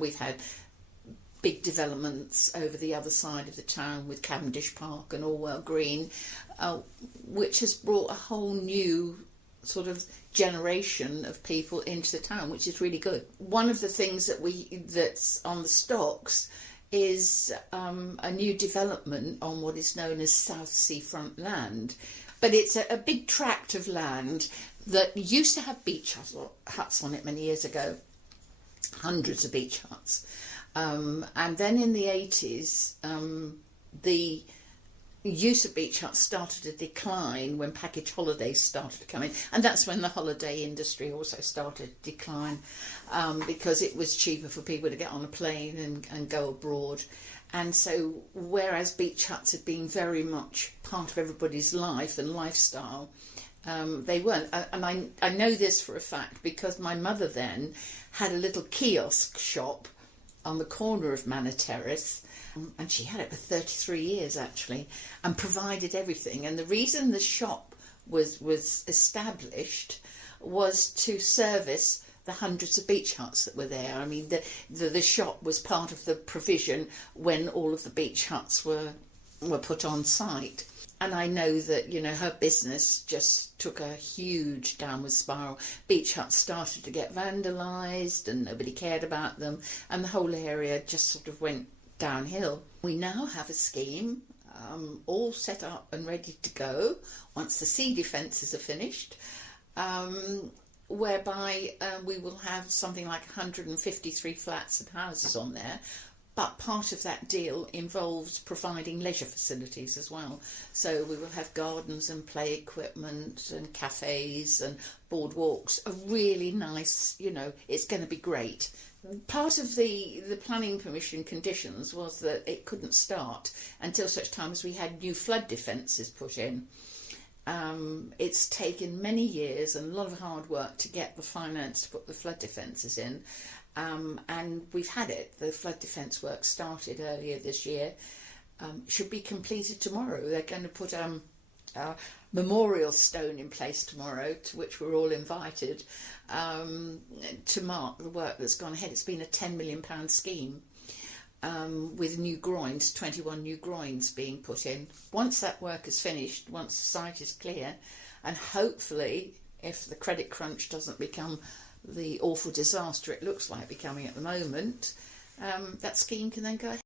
We've had big developments over the other side of the town with Cavendish Park and Orwell Green, which has brought a whole new sort of generation of people into the town, which is really good. One of the things that's on the stocks is a new development on what is known as South Seafront land. But it's a big tract of land that used to have beach huts on it many years ago, hundreds of beach huts. And then in the 80s, the use of beach huts started to decline when package holidays started to come in. And that's when the holiday industry also started to decline, because it was cheaper for people to get on a plane and go abroad. And so whereas beach huts had been very much part of everybody's life and lifestyle, they weren't. And I know this for a fact because my mother then had a little kiosk shop on the corner of Manor Terrace, and she had it for 33 years actually, and provided everything. And the reason the shop was established was to service the hundreds of beach huts that were there. I mean, the shop was part of the provision when all of the beach huts were put on site. And I know that, you know, her business just took a huge downward spiral. Beach huts started to get vandalised and nobody cared about them, and the whole area just sort of went downhill. We now have a scheme all set up and ready to go once the sea defences are finished, whereby we will have something like 153 flats and houses on there. But part of that deal involves providing leisure facilities as well. So we will have gardens and play equipment and cafes and boardwalks. A really nice, you know, it's going to be great. Part of the planning permission conditions was that it couldn't start until such time as we had new flood defences put in. It's taken many years and a lot of hard work to get the finance to put the flood defences in. And we've had it. The flood defence work started earlier this year. Should be completed tomorrow. They're going to put a memorial stone in place tomorrow, to which we're all invited, to mark the work that's gone ahead. It's been a £10 million scheme, with new groins, 21 new groins being put in. Once that work is finished, once the site is clear, and hopefully, if the credit crunch doesn't become the awful disaster it looks like becoming at the moment, that scheme can then go ahead.